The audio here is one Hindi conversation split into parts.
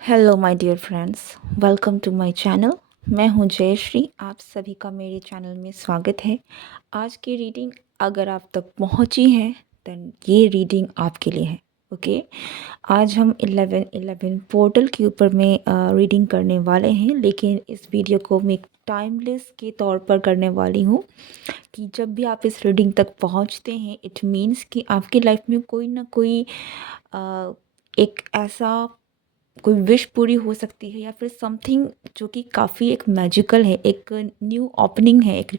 Hello my dear friends, welcome to my channel. मैं हूं जयश्री। आप सभी का मेरे चैनल में स्वागत है। आज की रीडिंग अगर आप तक पहुंची है देन ये रीडिंग आपके लिए है। ओके, आज हम 1111 पोर्टल के ऊपर में रीडिंग करने वाले हैं, लेकिन इस वीडियो को मैं एक टाइमलेस के तौर पर करने वाली हूँ कि जब भी आप इस रीडिंग तक पहुंचते हैं इट मीन्स कि आपकी लाइफ में कोई ना कोई एक ऐसा कोई विश पूरी हो सकती है या फिर समथिंग जो कि काफ़ी एक मैजिकल है, एक न्यू ओपनिंग है। एक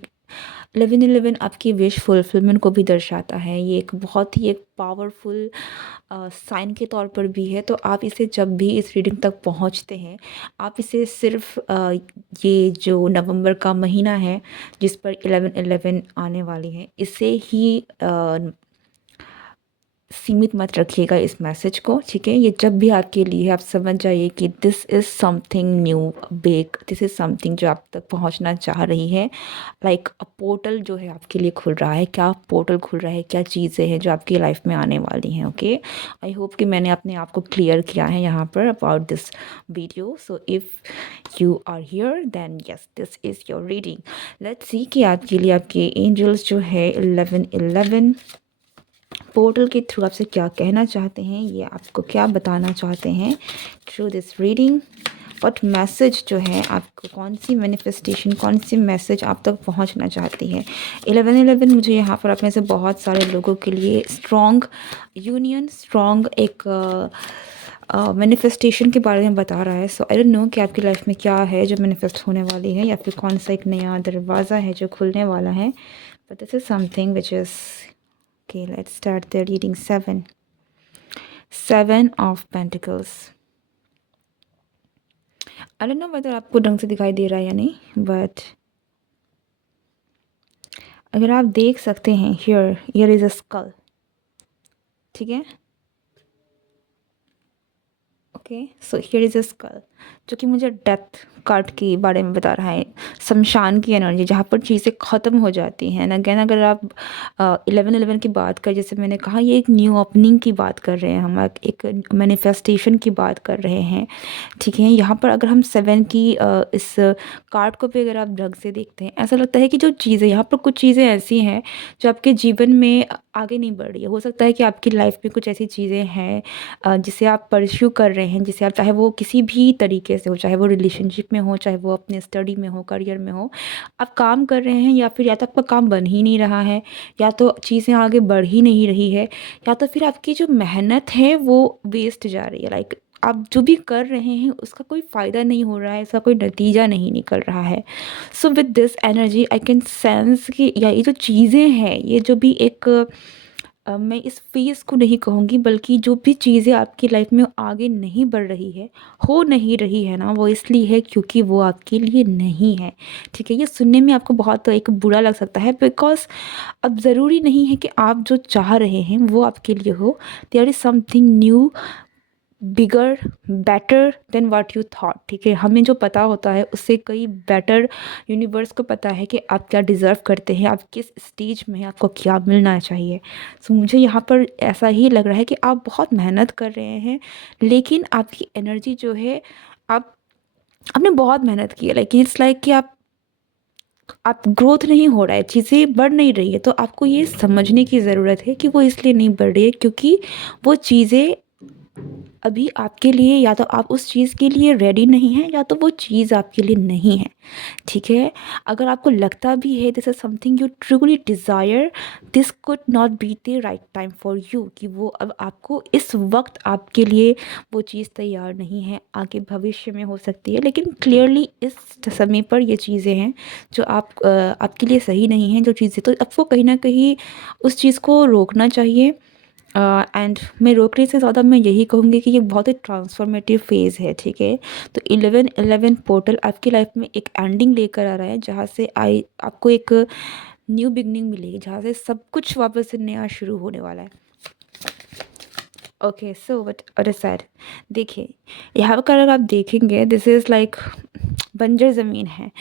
1111 आपकी विश फुलफिलमेंट को भी दर्शाता है। ये एक बहुत ही एक पावरफुल साइन के तौर पर भी है। तो आप इसे जब भी इस रीडिंग तक पहुंचते हैं, आप इसे सिर्फ ये जो नवंबर का महीना है जिस पर 1111 आने वाली है, इसे ही सीमित मत रखिएगा इस मैसेज को। ठीक है, ये जब भी आपके लिए आप समझ जाइए कि this is something new big, this is something जो आप तक पहुंचना चाह रही है। लाइक अ पोर्टल जो है आपके लिए खुल रहा है। क्या पोर्टल खुल रहा है, क्या चीज़ें हैं जो आपकी लाइफ में आने वाली हैं। ओके, आई होप कि मैंने अपने आप को क्लियर किया है यहाँ पर about this video. So if you are here then yes, this is your reading. Let's see कि आपके लिए आपके एंजल्स जो है 1111 पोर्टल के थ्रू आपसे क्या कहना चाहते हैं, ये आपको क्या बताना चाहते हैं through this reading. What message जो है आपको, कौन सी मैनिफेस्टेशन, कौन सी मैसेज आप तक पहुंचना चाहती है। 1111 मुझे यहाँ पर अपने से बहुत सारे लोगों के लिए स्ट्रॉन्ग यूनियन, स्ट्रॉन्ग एक मैनिफेस्टेशन के बारे में बता रहा है। सो आई डोंट नो कि आपकी लाइफ में क्या है जो मैनिफेस्ट होने वाली है, या फिर कौन सा एक नया दरवाज़ा है जो खुलने वाला है। But this is something which is okay. Let's start the reading. Seven of Pentacles. I don't know whether आपको ढंग से दिखाई दे रहा है या नहीं, बट अगर आप देख सकते हैं, here is a skull. ठीक है, okay. So here is a skull जो कि मुझे डेथ कार्ड के बारे में बता रहा है। शमशान की एनर्जी जहाँ पर चीज़ें ख़त्म हो जाती हैं। अगेन अगर आप 1111 की बात करें, जैसे मैंने कहा, ये एक न्यू ओपनिंग की बात कर रहे हैं, हम एक मैनिफेस्टेशन की बात कर रहे हैं। ठीक है, यहाँ पर अगर हम 7 की इस कार्ड को भी अगर आप ढंग से देखते हैं, ऐसा लगता है कि जो चीज़ें यहाँ पर, कुछ चीज़ें ऐसी हैं जो आपके जीवन में आगे नहीं बढ़ रही है। हो सकता है कि आपकी लाइफ में कुछ ऐसी चीज़ें हैं जिसे आप परस्यू कर रहे हैं, जिसे आप, चाहे वो किसी भी तरीके से हो, चाहे वो रिलेशनशिप में हो, चाहे वो अपने स्टडी में हो, करियर में हो, आप काम कर रहे हैं, या फिर या तो आपका काम बन ही नहीं रहा है, या तो चीज़ें आगे बढ़ ही नहीं रही है, या तो फिर आपकी जो मेहनत है वो वेस्ट जा रही है। लाइक आप जो भी कर रहे हैं उसका कोई फ़ायदा नहीं हो रहा है, इसका कोई नतीजा नहीं निकल रहा है। So with this energy I can sense कि या ये जो चीज़ें हैं, ये जो भी एक मैं इस फेज़ को नहीं कहूँगी, बल्कि जो भी चीज़ें आपकी लाइफ में आगे नहीं बढ़ रही है, हो नहीं रही है ना, वो इसलिए है क्योंकि वो आपके लिए नहीं है। ठीक है, ये सुनने में आपको बहुत एक बुरा लग सकता है, बिकॉज़ अब ज़रूरी नहीं है कि आप जो चाह रहे हैं वो आपके लिए हो। There is something new, bigger, better than what you thought. ठीक है, हमें जो पता होता है उससे कई बेटर यूनिवर्स को पता है कि आप क्या डिज़र्व करते हैं, आप किस स्टेज में हैं, आपको क्या मिलना चाहिए। सो मुझे यहाँ पर ऐसा ही लग रहा है कि आप बहुत मेहनत कर रहे हैं, लेकिन आपकी एनर्जी जो है, आप आपने बहुत मेहनत की है, लेकिन इट्स लाइक कि आप ग्रोथ नहीं हो रहा है, चीज़ें बढ़ नहीं रही है। तो आपको ये समझने की ज़रूरत है कि वो इसलिए नहीं बढ़ रही है क्योंकि वो चीज़ें अभी आपके लिए, या तो आप उस चीज़ के लिए रेडी नहीं हैं, या तो वो चीज़ आपके लिए नहीं है। ठीक है, अगर आपको लगता भी है this is something you truly desire, this could not be the right time for you, कि वो अब आपको इस वक्त आपके लिए वो चीज़ तैयार नहीं है, आगे भविष्य में हो सकती है। लेकिन क्लियरली इस समय पर ये चीज़ें हैं जो आपके लिए सही नहीं हैं, जो चीज़ें, तो आपको कहीं ना कहीं उस चीज़ को रोकना चाहिए। एंड मैं रोकने से ज़्यादा मैं यही कहूँगी कि ये बहुत ही ट्रांसफॉर्मेटिव फेज़ है। ठीक है, तो 1111 पोर्टल आपकी लाइफ में एक एंडिंग लेकर आ रहा है, जहाँ से आपको एक न्यू बिगनिंग मिलेगी, जहाँ से सब कुछ वापस से नया शुरू होने वाला है। Okay, so what is that. देखिए, यहाँ पर अगर आप देखेंगे, दिस इज़ लाइक बंजर ज़मीन है,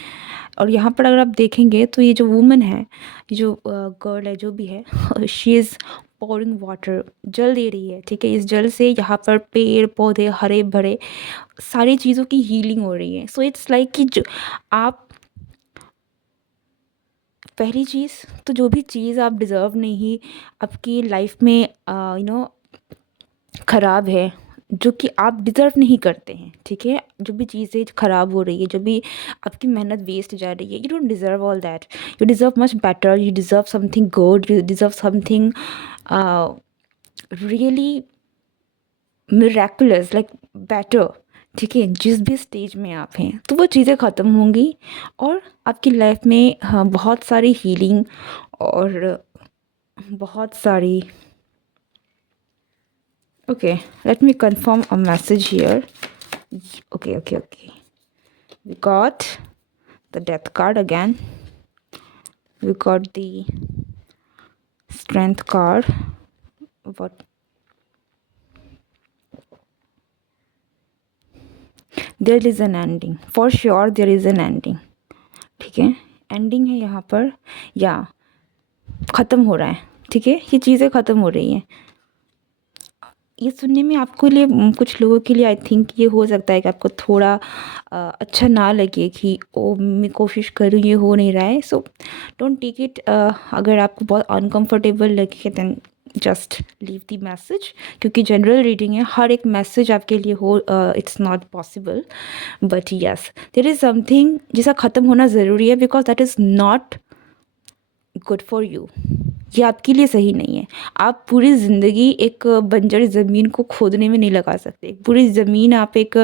और यहाँ पर अगर आप देखेंगे तो ये जो वुमन है, ये जो गर्ल है, जो भी है, शी इज़ पोरिंग वाटर, जल दे रही है, ठीक है। इस जल से यहाँ पर पेड़ पौधे हरे भरे सारी चीज़ों की हीलिंग हो रही है। सो इट्स लाइक कि जो आप, पहली चीज़ तो जो भी चीज़ आप डिज़र्व नहीं आपकी लाइफ में ख़राब है, जो कि आप डिज़र्व नहीं करते हैं, ठीक है। जो भी चीज़ें ख़राब हो रही है, जो भी आपकी मेहनत वेस्ट जा रही है, you don't deserve all that. You deserve much better, you deserve something good, you deserve something really miraculous, like better, ठीक है। जिस भी स्टेज में आप हैं तो वो चीज़ें ख़त्म होंगी और आपकी लाइफ में हाँ बहुत सारी हीलिंग और बहुत सारी, okay, let me confirm a message here. Okay. We got the death card again. We got the strength card. What? There is an ending. For sure there is an ending. ठीक है, एंडिंग है यहाँ पर, या ख़त्म हो रहा है, ठीक है। ये चीज़ें ख़त्म हो रही हैं। ये सुनने में आपको लिए कुछ लोगों के लिए आई थिंक ये हो सकता है कि आपको थोड़ा अच्छा ना लगे कि ओ मैं कोशिश कर रही हूँ, ये हो नहीं रहा है। सो डोंट टेक इट, अगर आपको बहुत अनकंफर्टेबल लगे then just leave the message, क्योंकि जनरल रीडिंग है, हर एक मैसेज आपके लिए हो it's not possible. But yes, there is something जिसका ख़त्म होना ज़रूरी है, because that is not good for you. ये आपके लिए सही नहीं है। आप पूरी ज़िंदगी एक बंजर ज़मीन को खोदने में नहीं लगा सकते। पूरी ज़मीन, आप एक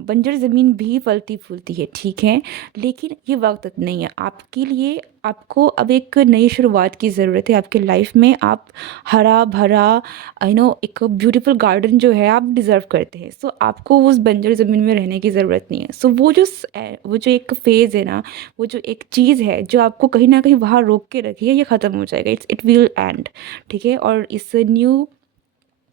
बंजर ज़मीन भी फलती फूलती है, ठीक है, लेकिन ये वक्त नहीं है आपके लिए। आपको अब एक नई शुरुआत की ज़रूरत है आपके लाइफ में। आप हरा भरा एक ब्यूटीफुल गार्डन जो है आप डिज़र्व करते हैं। सो आपको उस बंजर ज़मीन में रहने की ज़रूरत नहीं है। सो वो जो एक फ़ेज़ है ना, वो जो एक चीज़ है जो आपको कहीं ना कहीं वहाँ रोक के रखी है, ये ख़त्म हो जाएगा, इट विल एंड, ठीक है। और इस न्यू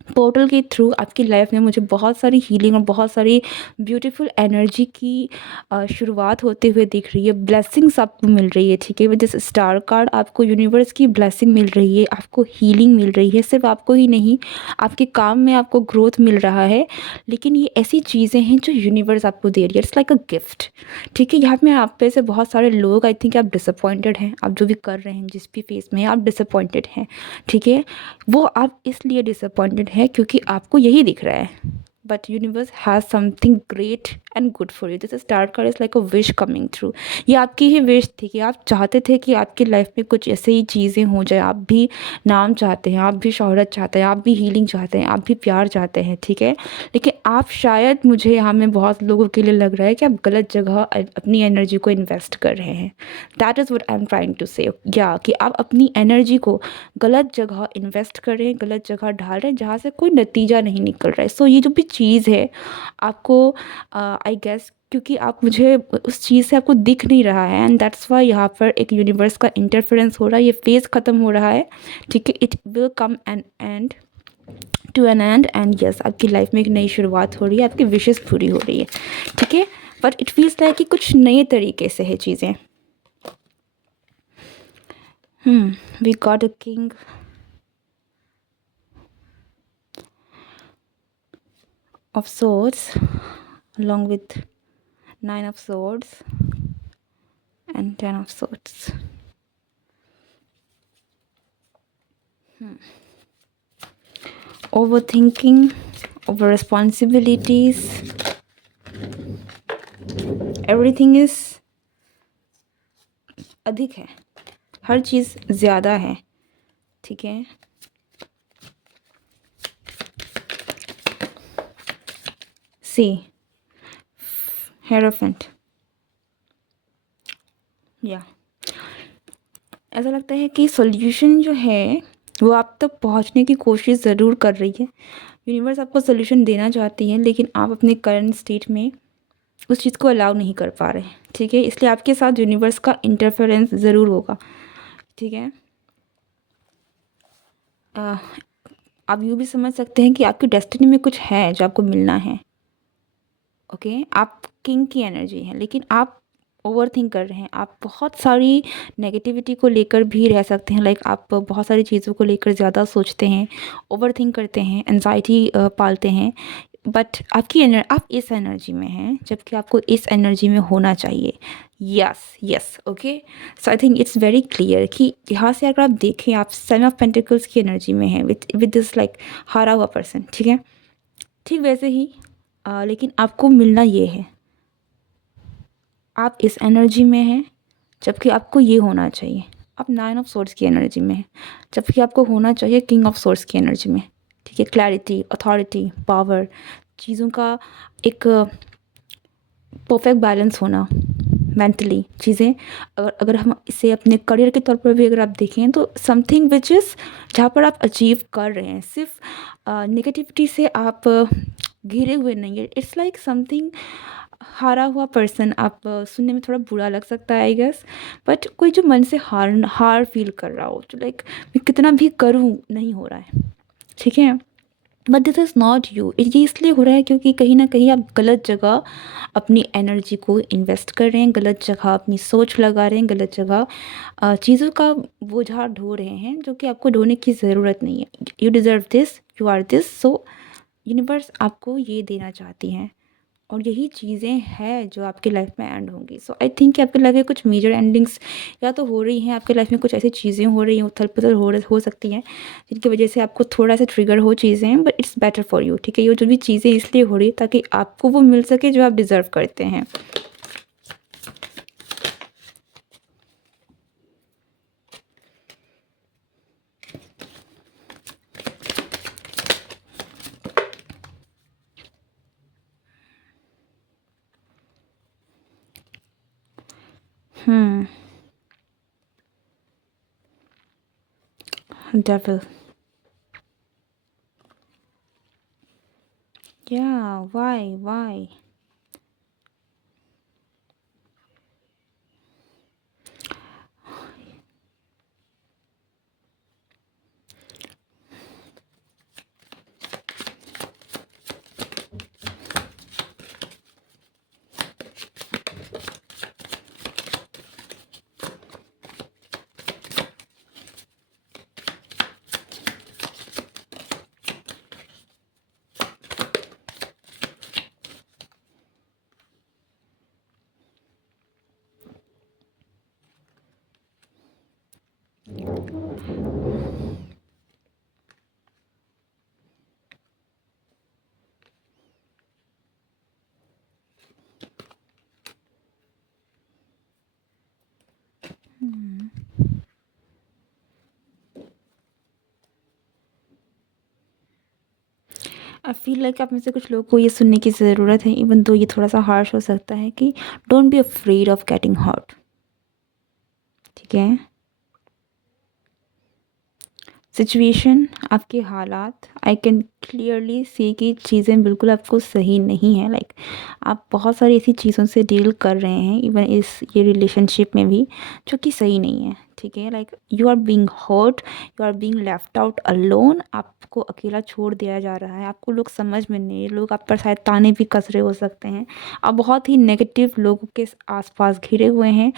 पोर्टल के थ्रू आपकी लाइफ में मुझे बहुत सारी हीलिंग और बहुत सारी ब्यूटीफुल एनर्जी की शुरुआत होते हुए दिख रही है। ब्लेसिंग्स आपको मिल रही है, ठीक है। विद दिस स्टार कार्ड आपको यूनिवर्स की ब्लेसिंग मिल रही है, आपको हीलिंग मिल रही है। सिर्फ आपको ही नहीं, आपके काम में आपको ग्रोथ मिल रहा है। लेकिन ये ऐसी चीज़ें हैं जो यूनिवर्स आपको दे रही है, इट्स लाइक अ गिफ्ट, ठीक है। यहाँ में आप पे से बहुत सारे लोग आई थिंक आप डिसअपॉइंटेड हैं, आप जो भी कर रहे हैं, जिस भी फेस में हैं आप डिसअपॉइंटेड हैं, ठीक है। वो आप इसलिए डिसअपॉइंटेड है क्योंकि आपको यही दिख रहा है। But universe has something great and good for you. This star card is like a wish coming through. ये आपकी ही विश थी कि आप चाहते थे कि आपकी लाइफ में कुछ ऐसे ही चीज़ें हो जाए। आप भी नाम चाहते हैं, आप भी शोहरत चाहते हैं, आप भी हीलिंग चाहते हैं, आप भी प्यार चाहते हैं, ठीक है। लेकिन आप शायद, मुझे यहाँ में बहुत लोगों के लिए लग रहा है कि आप गलत जगह अपनी एनर्जी को इन्वेस्ट कर रहे हैं। That is what I am trying to say, या कि आप अपनी एनर्जी को गलत जगह इन्वेस्ट कर रहे हैं, गलत जगह डाल रहे हैं, जहाँ से कोई नतीजा नहीं निकल रहा है। सो ये जो भी चीज़ है आपको, आई गेस, क्योंकि आप, मुझे उस चीज़ से आपको दिख नहीं रहा है, एंड दैट्स वाई यहाँ पर एक यूनिवर्स का इंटरफेरेंस हो रहा है। ये फेज़ ख़त्म हो रहा है, ठीक है। It will come an end to an end, and yes, आपकी लाइफ में एक नई शुरुआत हो रही है, आपकी विशेज़ पूरी हो रही है, ठीक है। बट इट फील्स लाइक कि कुछ नए तरीके से है चीज़ें। We got a king of swords along with 9 of swords and 10 of swords. Overthinking, over responsibilities, everything is अधिक है, हर चीज़ ज़्यादा है, ठीक है। सी हेरोफेंट, या ऐसा लगता है कि सॉल्यूशन जो है वो आप तक पहुंचने की कोशिश ज़रूर कर रही है। यूनिवर्स आपको सॉल्यूशन देना चाहती है, लेकिन आप अपने करंट स्टेट में उस चीज़ को अलाउ नहीं कर पा रहे, ठीक है। इसलिए आपके साथ यूनिवर्स का इंटरफेरेंस ज़रूर होगा, ठीक है। आप यूँ भी समझ सकते हैं कि आपकी डेस्टिनी में कुछ है जो आपको मिलना है, ओके। आप किंग की एनर्जी है, लेकिन आप ओवरथिंक कर रहे हैं, आप बहुत सारी नेगेटिविटी को लेकर भी रह सकते हैं, लाइक आप बहुत सारी चीज़ों को लेकर ज़्यादा सोचते हैं, ओवरथिंक करते हैं, एंजाइटी पालते हैं। बट आप इस एनर्जी में हैं जबकि आपको इस एनर्जी में होना चाहिए। Yes, yes, okay. So I think it's very clear कि यहाँ से अगर आप देखें, आप 7 ऑफ पेंटिकल्स की एनर्जी में हैं विद दिस लाइक हारा हुआ पर्सन, ठीक है। ठीक वैसे ही लेकिन आपको मिलना ये है, आप इस एनर्जी में हैं जबकि आपको ये होना चाहिए। आप 9 ऑफ सोर्ड्स की एनर्जी में हैं जबकि आपको होना चाहिए किंग ऑफ सोर्ड्स की एनर्जी में, ठीक है। क्लैरिटी, अथॉरिटी, पावर, चीज़ों का एक परफेक्ट बैलेंस होना, मेंटली चीज़ें। अगर हम इसे अपने करियर के तौर पर भी अगर आप देखें तो समथिंग विच इज़ जहाँ पर आप अचीव कर रहे हैं, सिर्फ नेगेटिविटी से आप घिरे हुए नहीं है। इट्स लाइक समथिंग हारा हुआ पर्सन, आप सुनने में थोड़ा बुरा लग सकता है आई गेस, बट कोई जो मन से हार हार फील कर रहा हो, जो लाइक मैं कितना भी करूँ नहीं हो रहा है, ठीक है। But this is not you. ये इसलिए हो रहा है क्योंकि कहीं ना कहीं आप गलत जगह अपनी एनर्जी को इन्वेस्ट कर रहे हैं, गलत जगह अपनी सोच लगा रहे हैं, गलत जगह चीज़ों का बोझा ढो रहे हैं जो कि आपको ढोने की ज़रूरत नहीं है। You deserve this, you are this. So universe आपको ये देना चाहती हैं और यही चीज़ें हैं जो आपकी लाइफ में एंड होंगी। सो आई थिंक कि आपकी लाइफ में कुछ मेजर एंडिंग्स या तो हो रही हैं, आपकी लाइफ में कुछ ऐसी चीज़ें हो रही हैं, उथल-पुथल हो सकती हैं, जिनकी वजह से आपको थोड़ा-सा ट्रिगर हो चीज़ें, but it's better for you, ठीक है। ये जो भी चीज़ें इसलिए हो रही है ताकि आपको वो मिल सके जो आप डिज़र्व करते हैं। डेविल। या, व्हाई? आई फ़ील लाइक आप में से कुछ लोगों को ये सुनने की ज़रूरत है, इवन दो ये थोड़ा-सा हार्श हो सकता है, कि don't be afraid of getting hurt, ठीक है। सिचुएशन, आपके हालात, आई कैन क्लियरली सी कि चीज़ें बिल्कुल आपको सही नहीं है, लाइक आप बहुत सारी ऐसी चीज़ों से डील कर रहे हैं इवन इस ये रिलेशनशिप में भी, जो कि सही नहीं है, ठीक है। Like you are being hurt, you are being left out alone, आपको अकेला छोड़ दिया जा रहा है, आपको लोग समझ में नहीं, लोग आप पर शायद ताने भी कस रहे हो सकते हैं, आप बहुत ही नेगेटिव लोगों के आसपास घिरे हुए हैं।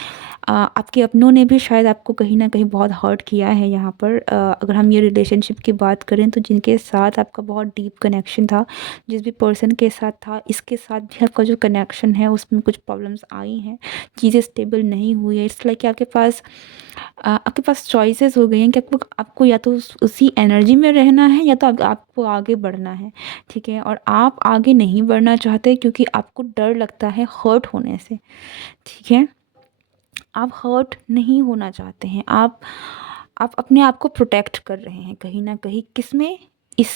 आपके अपनों ने भी शायद आपको कहीं न कहीं बहुत हर्ट किया है यहाँ पर। अगर हम ये रिलेशनशिप की बात करें तो जिनके साथ आपका बहुत डीप कनेक्शन था, जिस भी पर्सन के साथ था, इसके साथ भी आपका जो कनेक्शन है उसमें कुछ प्रॉब्लम्स आई हैं, चीज़ें स्टेबल नहीं हुई है। इट्स लाइक कि आपके पास चॉइसेस हो गई हैं कि आपको आपको या तो उसी एनर्जी में रहना है या तो आपको आगे बढ़ना है, ठीक है। और आप आगे नहीं बढ़ना चाहते क्योंकि आपको डर लगता है हर्ट होने से, ठीक है। आप हर्ट नहीं होना चाहते हैं, आप अपने आप को प्रोटेक्ट कर रहे हैं कहीं न कहीं, किसमें? इस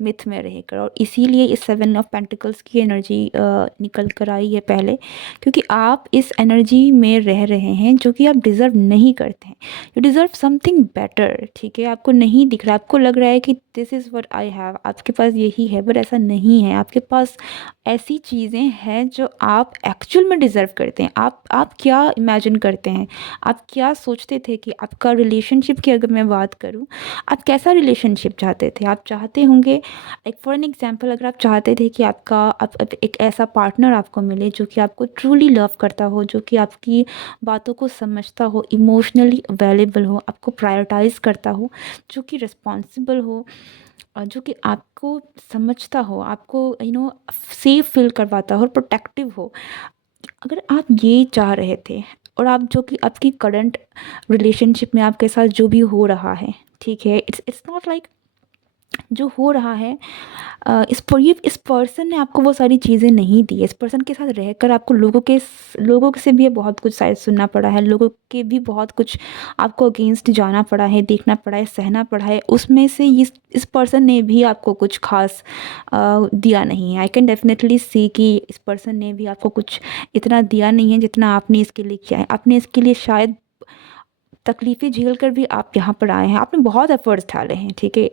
मिथ में रहकर। और इसीलिए इस 7 ऑफ पेंटिकल्स की एनर्जी निकल कर आई है पहले, क्योंकि आप इस एनर्जी में रह रहे हैं जो कि आप डिज़र्व नहीं करते हैं। यू डिज़र्व समथिंग बेटर, ठीक है। आपको नहीं दिख रहा, आपको लग रहा है कि this is what I have, आपके पास यही है, बट ऐसा नहीं है। आपके पास ऐसी चीज़ें हैं जो आप एक्चुअल में डिज़र्व करते हैं। आप क्या इमेजिन करते हैं, आप क्या सोचते थे कि आपका रिलेशनशिप की अगर मैं बात करूँ, आप कैसा रिलेशनशिप चाहते थे? आप चाहते होंगे लाइक फॉर एन एग्जांपल, अगर आप चाहते थे कि आपका आप एक ऐसा पार्टनर आपको मिले जो कि आपको ट्रूली लव करता हो, जो कि आपकी बातों को समझता हो, इमोशनली अवेलेबल हो, आपको प्रायोरिटाइज़ करता हो, जो कि रिस्पॉन्सिबल हो, जो कि आपको समझता हो, आपको सेफ फील करवाता हो और प्रोटेक्टिव हो। अगर आप ये चाह रहे थे, और आप जो कि आपकी करंट रिलेशनशिप में आपके साथ जो भी हो रहा है, ठीक है, इट्स नॉट लाइक जो हो रहा है, इस पर्सन ने आपको वो सारी चीज़ें नहीं दी है। इस पर्सन के साथ रहकर आपको लोगों से भी बहुत कुछ शायद सुनना पड़ा है, लोगों के भी बहुत कुछ आपको अगेंस्ट जाना पड़ा है, देखना पड़ा है, सहना पड़ा है। उसमें से इस पर्सन ने भी आपको कुछ खास दिया नहीं है। आई कैन डेफिनेटली सी कि इस पर्सन ने भी आपको कुछ इतना दिया नहीं है जितना आपने इसके लिए किया है। आपने इसके लिए शायद तकलीफ़ें झेल कर भी आप यहाँ पर आए हैं। आपने बहुत एफ़र्ट्स डाले हैं, ठीक है?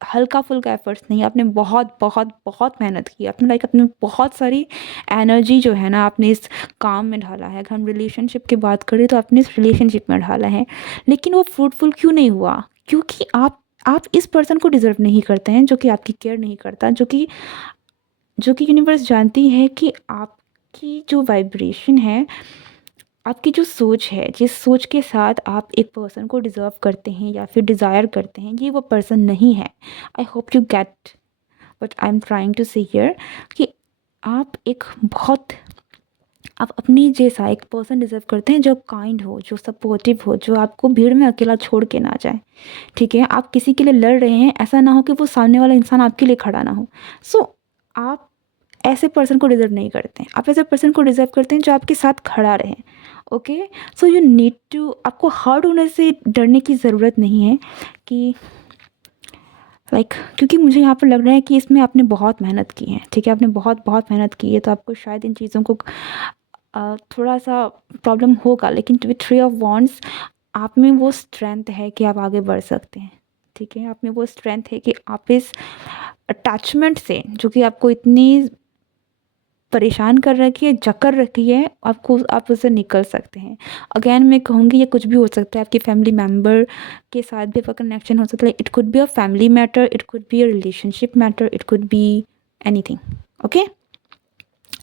हल्का-फुल्का एफ़र्ट्स नहीं, आपने बहुत, बहुत, बहुत मेहनत की है। आपने अपनी बहुत सारी एनर्जी जो है ना, आपने इस काम में डाला है। अगर हम रिलेशनशिप की बात करें तो आपने इस रिलेशनशिप में डाला है। लेकिन वो फ्रूटफुल क्यों नहीं हुआ? क्योंकि आप इस पर्सन को डिज़र्व नहीं करते हैं, जो कि आपकी केयर नहीं करता, जो कि यूनिवर्स जानती है कि आपकी जो वाइब्रेशन है, आपकी जो सोच है, जिस सोच के साथ आप एक पर्सन को डिज़र्व करते हैं या फिर डिज़ायर करते हैं, ये वो पर्सन नहीं है। I hope you get what I am trying to say here, कि आप एक बहुत आप अपनी जैसा एक पर्सन डिज़र्व करते हैं, जो काइंड हो, जो सपोर्टिव हो, जो आपको भीड़ में अकेला छोड़ के ना जाए, ठीक है? आप किसी के लिए लड़ रहे हैं, ऐसा ना हो कि वो सामने वाला इंसान आपके लिए खड़ा ना हो। सो आप ऐसे पर्सन को डिज़र्व नहीं करते हैं। आप ऐसे पर्सन को डिज़र्व करते हैं जो आपके साथ खड़ा रहे। Okay? So you need to, आपको हर्ट होने से डरने की ज़रूरत नहीं है कि क्योंकि मुझे यहाँ पर लग रहा है कि इसमें आपने बहुत मेहनत की है, ठीक है? आपने बहुत बहुत मेहनत की है, तो आपको शायद इन चीज़ों को थोड़ा-सा प्रॉब्लम होगा, लेकिन विथ थ्री ऑफ वॉन्ड्स आप में वो स्ट्रेंथ है कि आप आगे बढ़ सकते हैं, ठीक है? आप में वो स्ट्रेंथ है कि आप इस अटैचमेंट से, जो कि आपको इतनी परेशान कर रखी है, जकड़ रखी है, आप उससे निकल सकते हैं। अगेन मैं कहूँगी, ये कुछ भी हो सकता है, आपके फैमिली मेंबर के साथ भी आपका कनेक्शन हो सकता है। It could be a family matter, it could be a relationship matter, it could be anything, okay?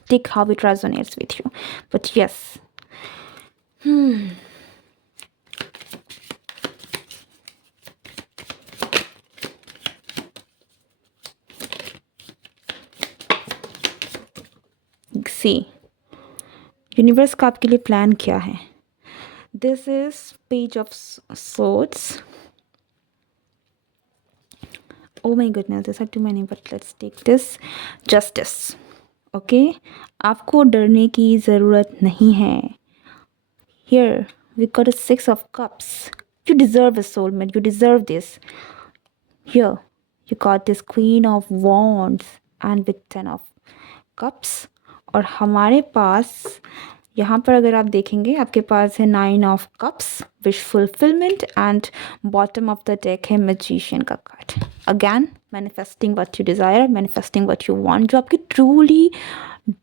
Take how it resonates with you, but yes, see universe का आपके लिए प्लान क्या है? This is page of swords. Oh my goodness, these are too many, but let's take this. Justice. Okay? आपको डरने की ज़रूरत नहीं है। Here we got a 6 of cups. You deserve a soulmate, you deserve this. Here you got this Queen of Wands and with 10 of cups. और हमारे पास यहाँ पर अगर आप देखेंगे, आपके पास है 9 of cups, wish fulfilment, and bottom of the deck है मैजिशियन का card. Again manifesting what you desire, manifesting what you want, जो आपकी ट्रूली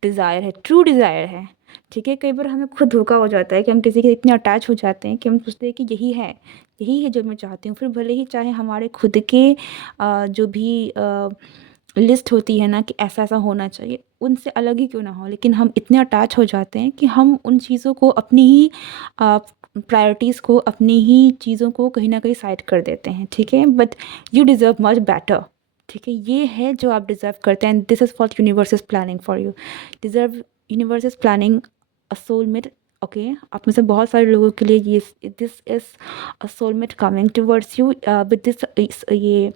डिज़ायर है, ट्रू डिज़ायर है, ठीक है? कई बार हमें खुद धोखा हो जाता है कि हम किसी के इतने अटैच हो जाते हैं कि हम सोचते हैं कि यही है जो मैं चाहती हूँ। फिर भले ही चाहे हमारे खुद के जो भी लिस्ट होती है ना कि ऐसा-ऐसा होना चाहिए, उनसे अलग ही क्यों ना हो, लेकिन हम इतने अटैच हो जाते हैं कि हम उन चीज़ों को, अपनी ही प्रायोरिटीज़ को, अपनी ही चीज़ों को कहीं न कहीं साइड कर देते हैं, ठीक है? But you deserve much better, ठीक है? ये है जो आप डिज़र्व करते हैं, and this is what universe is planning for you. Universe is planning a soulmate, okay? आप में से बहुत सारे लोगों के लिए this is a soulmate coming towards you with this ये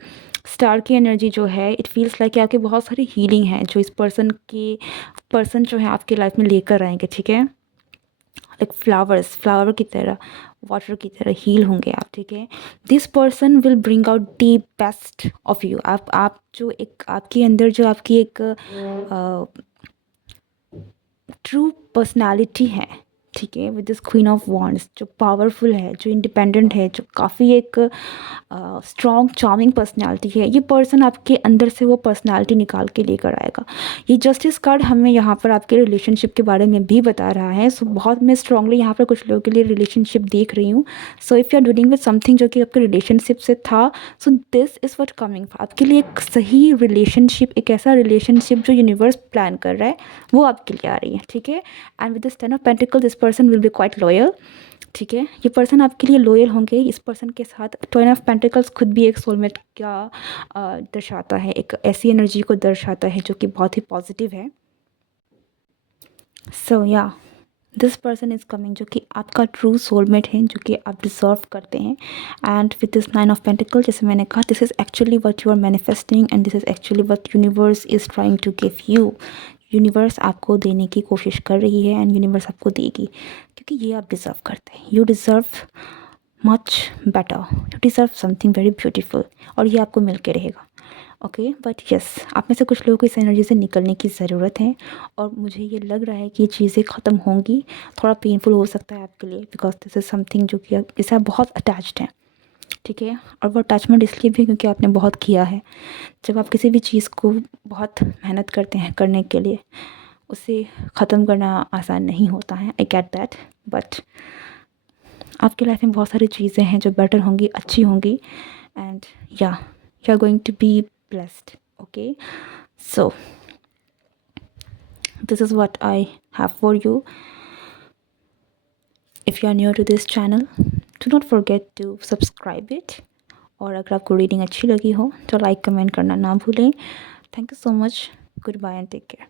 स्टार की एनर्जी जो है, इट फील्स लाइक कि आपकी बहुत सारी हीलिंग है जो इस पर्सन जो है आपकी लाइफ में लेकर आएंगे, ठीक है? लाइक फ्लावर की तरह, वाटर की तरह हील होंगे आप, ठीक है? This person will bring out the best of you. आप जो एक आपके अंदर जो आपकी एक ट्रू पर्सनालिटी है, ठीक है, with this queen of wands, जो पावरफुल है, जो इंडिपेंडेंट है, जो काफ़ी एक स्ट्रॉन्ग चार्मिंग पर्सनालिटी है, ये पर्सन आपके अंदर से वो पर्सनालिटी निकाल के लेकर आएगा। ये जस्टिस कार्ड हमें यहाँ पर आपके रिलेशनशिप के बारे में भी बता रहा है। सो बहुत मैं स्ट्रांगली यहाँ पर कुछ लोगों के लिए रिलेशनशिप देख रही हूँ। So if you are dealing with something जो कि आपके रिलेशनशिप से था, so this is what coming आपके लिए। एक सही रिलेशनशिप, एक ऐसा रिलेशनशिप जो यूनिवर्स प्लान कर रहा है, वो आपके लिए आ रही है। ठीक है, and with this 10 of pentacle this person will be quite loyal. ठीक है, ये पर्सन आपके लिए लॉयल होंगे। इस पर्सन के साथ 12 ऑफ पेंटिकल्स खुद भी एक सोलमेट का दर्शाता है, एक ऐसी एनर्जी को दर्शाता है जो कि बहुत ही पॉजिटिव है। सो या दिस पर्सन इज़ कमिंग, जो कि आपका ट्रू सोलमेट है, जो कि आप डिज़र्व करते हैं। And with this 9 of pentacle, जैसे मैंने कहा, this is actually what you are manifesting and this is actually what universe is trying to give you. Universe आपको देने की कोशिश कर रही है एंड यूनिवर्स आपको देगी, क्योंकि ये आप डिज़र्व करते हैं। You deserve much better, you deserve something very beautiful, और ये आपको मिल के रहेगा। ओके, बट यस, आप में से कुछ लोगों को इस एनर्जी से निकलने की ज़रूरत है, और मुझे ये लग रहा है कि ये चीज़ें ख़त्म होंगी। थोड़ा पेनफुल हो सकता है आपके लिए, बिकॉज दिस इज़ समथिंग जो कि जिससे आप बहुत अटैच्ड हैं। ठीक है, और वो अटैचमेंट इसलिए भी क्योंकि आपने बहुत किया है। जब आप किसी भी चीज़ को बहुत मेहनत करते हैं करने के लिए, उसे ख़त्म करना आसान नहीं होता है। आई गेट दैट, बट आपकी लाइफ में बहुत सारी चीज़ें हैं जो बेटर होंगी, अच्छी होंगी, एंड या you are going to be blessed. Okay, so this is what I have for you. If you are new to this channel, do not forget to subscribe it, और अगर आपको रीडिंग अच्छी लगी हो तो लाइक कमेंट करना ना भूलें। Thank you so much, goodbye and take care.